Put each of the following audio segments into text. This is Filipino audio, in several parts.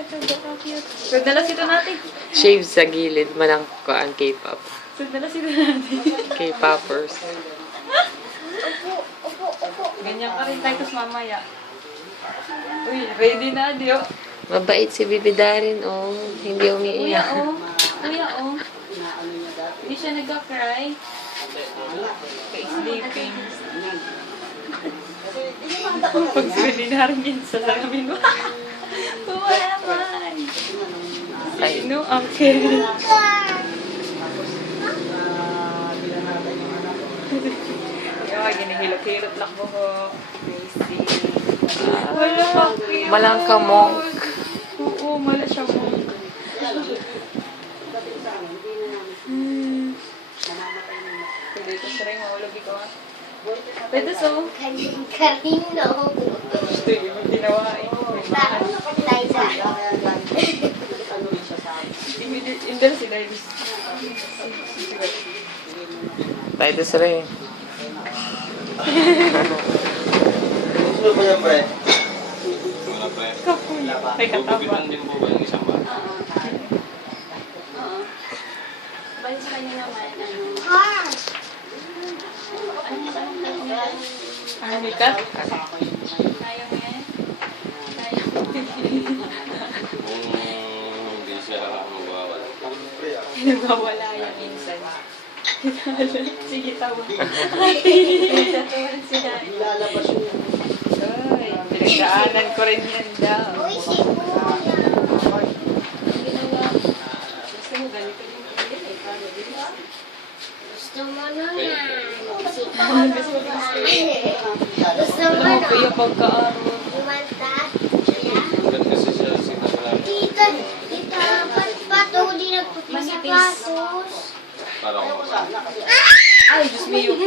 Cute. Nagdala sito natin. Shave sa gilid, manang ko ang K-pop. Nagdala sito natin. K-popers. Ganyan ka rin tayo, tapos mamaya. Uy, ready na, Dio. Mabait si Bibi Darin, oh. Hindi Kuya, umiiyak. oh. Kuya, oh. Hindi siya nagka-cry. Kay sleeping. Pag sinilarin yan sa salamin mo. Who am I? Sino ang Kelly? Ay, ginihilot-hilot lang mo ko. Crazy. Wala pa cute. Malang ka monk. Oo, mala siya monk. Pwede ito siya rin, mahulog ikaw ah. Pwede so. Kanino? Gusto yung ginawa eh. May mahal. Liza. Indel si Davis. Tayo sa rin. Gusto mo yan, pre? Kapoy. May kataba. Bubukitan din po ba yung isang bata? Bali sa kanya naman, May cut? kaya mo yan? Kaya mo. Kung hindi siya mawawala. Nagwawala yan minsan. Sige, tawa. Natuwan sila. Ay, pinagdaanan ko rin yan daw. Uy, si Kuya. Ginawa. Gusto mo ganito yung kuya eh. Paano din? Gusto mo naman. Si Gusto mo Gusto mo Alam mo na. kuya pagka-araw. Umanta. Yeah. Ba't kasi siya sinagala? Tita, ba't pato di nagpapasapatos? Para ko Ay, Diyos me yun.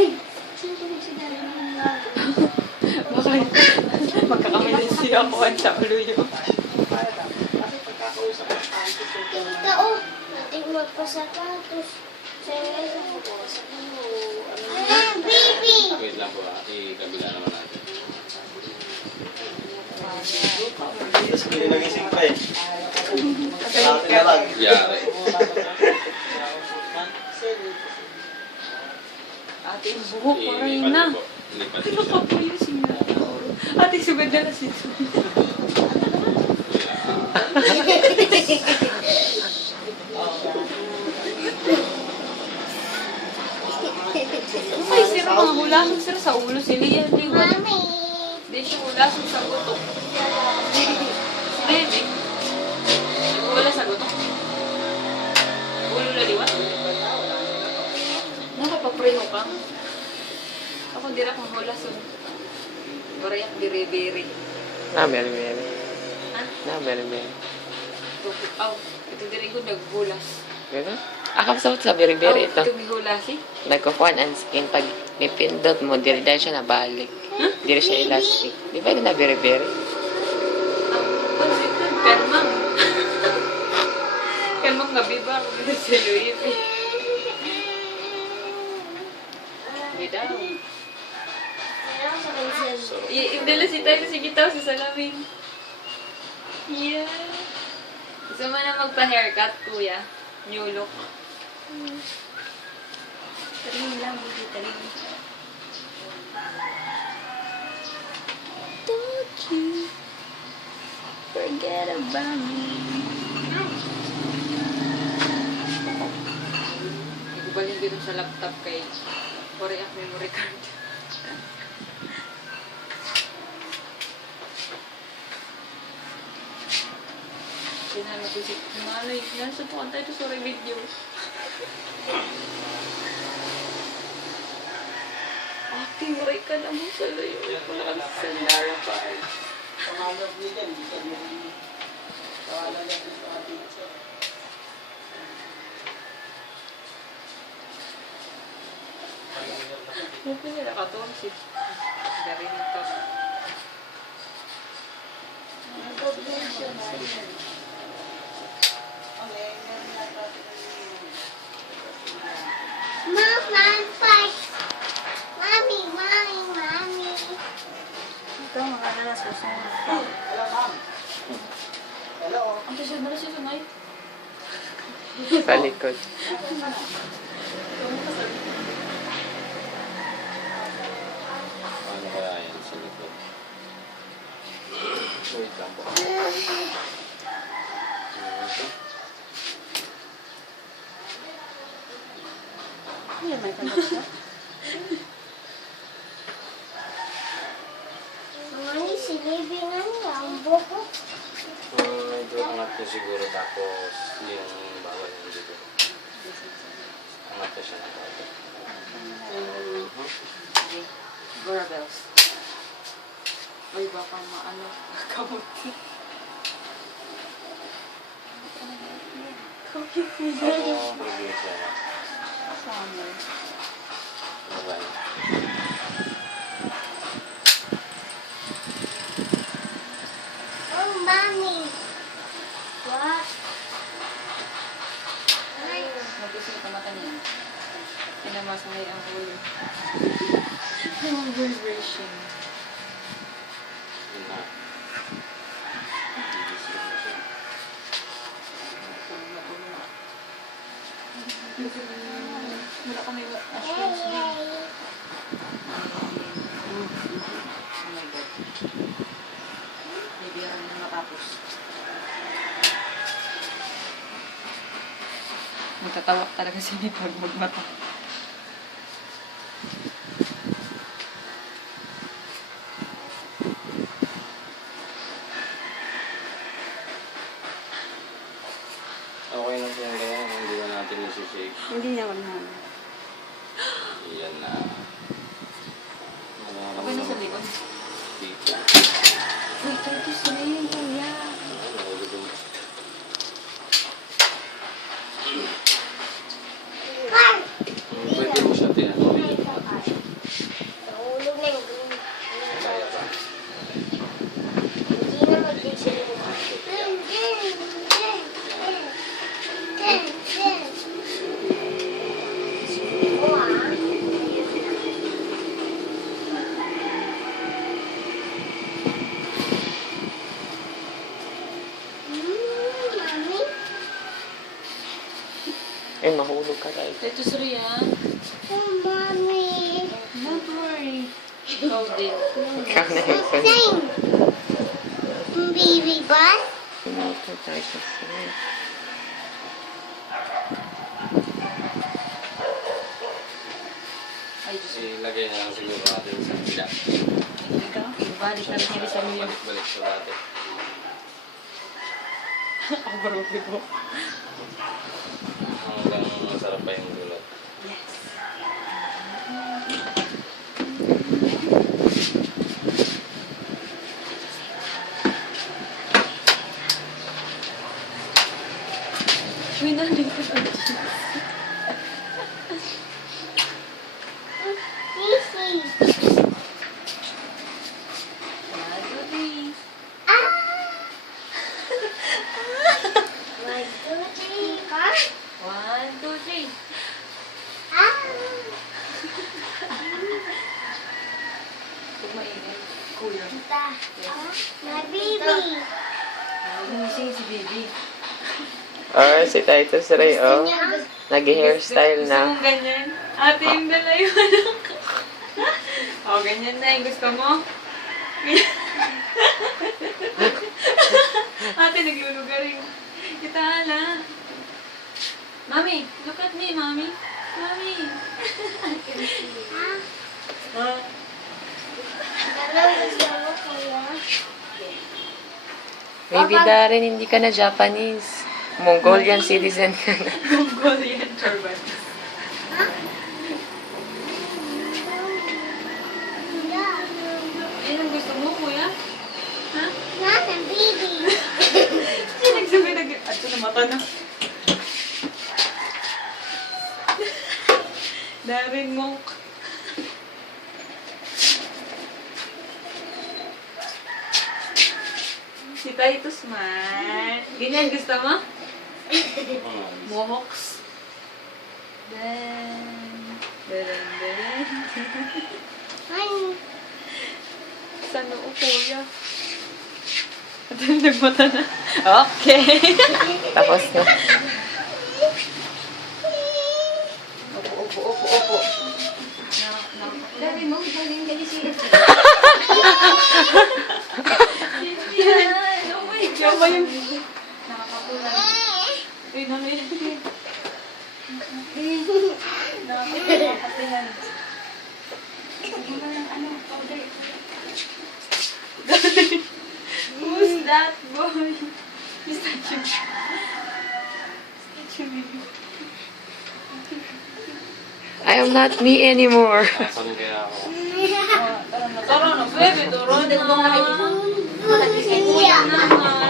Bakit? Magkakamali siya ako ang sa ulo yun. Tita, oh. Nating magpasapatos. Baby! wait lang po i-kabila naman natin. Tapos hindi nagising pa eh. Ay, Yari. ate, yung buhok ko rin na. Lipat Ano niyo pa siya. po yung siya? Ate, sugad na si Ay, sir, mga hulasong sir sa ulo. Si Lian, di ba? Mami! Hindi siya hulasong sa gutok. Baby. Wala sa gutok. Ulo na liwa. Nakapag-pray mo ka? Ako hindi na kong hulason. Barayak biri-biri. Na, meri-meri. Ha? Na, meri-meri. Aw, ito din ko naghulas. Gano'n? Akap sa beri-beri ito. Ito may hulasi? Nagkukuhan ang skin. Pag nipindot mo, diri dahil siya nabalik. Diri siya elastic. Di ba yung na beri-beri? Ano ito? Karmang. Karmang nga biba. Ano sa Louis V. Hindi daw. Ibdala si tayo sa gitaw sa salamin. Yeah. Gusto mo na magpa-haircut, kuya? New look. Tarin lang, buti tarin. Don't you forget about me. Igubalin dito sa laptop kay Koreak memory card. Sinalo ko si Malay. Nasa po tayo sa video. Ate, maray ka na mo sa layo. Wala kang sandara pa. Mungkin nila nakatuwang si dari nito. Mama, fight! Mami, mami, mami. Ito, mga na susunod. Ang susunod na susunod. Sa likod. Ano kaya yan sa likod? Wait lang po. Mami, silibingan niya ang buko. Medyo angat niya siguro tapos yung bawal niya dito. Angat niya siya ng bawal. Doorbells. Ay, baka maano, kabuti. Ako, probinsya niya. Summer. Ano ba yun? Oh, Mami. What? Magising ka mata niya. Pinamasangay ang ulo. Yung vibration. Yun na. Gigising na siya. Wala kami Yay, assurance din. yay. Oh my God. Maybe ako na matapos. Magtatawa talaga si May pag magmata. Okay lang po yung ganyan. Hindi na natin isi-shake. Hindi naman na. Iyan na. Okay na sa likod. Dito. Uy, turkey rin, kuya. Nahulog. Pwede mo siya tinatawid. Nahulog na yung green. Kaya ba? Hindi na mag-isip. Mami? Eh, mahulog ka tayo. Ito sorry ah. Oh, Mami. Don't worry. Ikaw din. Ikaw na yung sunod. Same. Baby bus? Ito tayo sa sunod. Ay, Diyos. Ilagay na lang siguro natin sa pila. Ikaw, ibalik na rin sa mga. Balik-balik sa dati. Ako baruti ko. Hanggang masarap pa yung gulot. Yes. Uy, naling ka pa. Easy. One, two, three. Ah! 1, 2, 3, 4. One, two, three. Ah! Huwag maingay. Kuya. Tita. My baby. Gumising si Baby. Oh, si Titus Ray, oh. Nag-hairstyle Gusto na. mong ganyan? Ate, yung dalayo lang ko. Oh, ganyan na yung gusto mo. Ate, naglulugaring. Kita na. Mami, look at me, Mami. Mami. Ah, ganun gusto mo, kuya. Maybe Darren, hindi ka na Japanese. Mongolian citizen ka na. Mongolian turban. Kuya. Yan ang gusto mo, kuya? Ha? Not a baby. Kasi nagsabi Ato na mata na. Darren Monk. Si Titus man. Ganyan gusto mo? Mohawks. Dan. Ay, Sa noo, kuya. Nagmata na. Okay. Tapos na. Opo. Dali mo, galing kayo siya. Oh my God. Diyan ba yung... Nakakapulan. Uy, namin. Nakakapulan. Hindi mo lang ano, powder. Who's that boy? Is that you? I am not me anymore. Asan kaya ako? Tara na, baby. Tara na. Kuya. Kuya naman.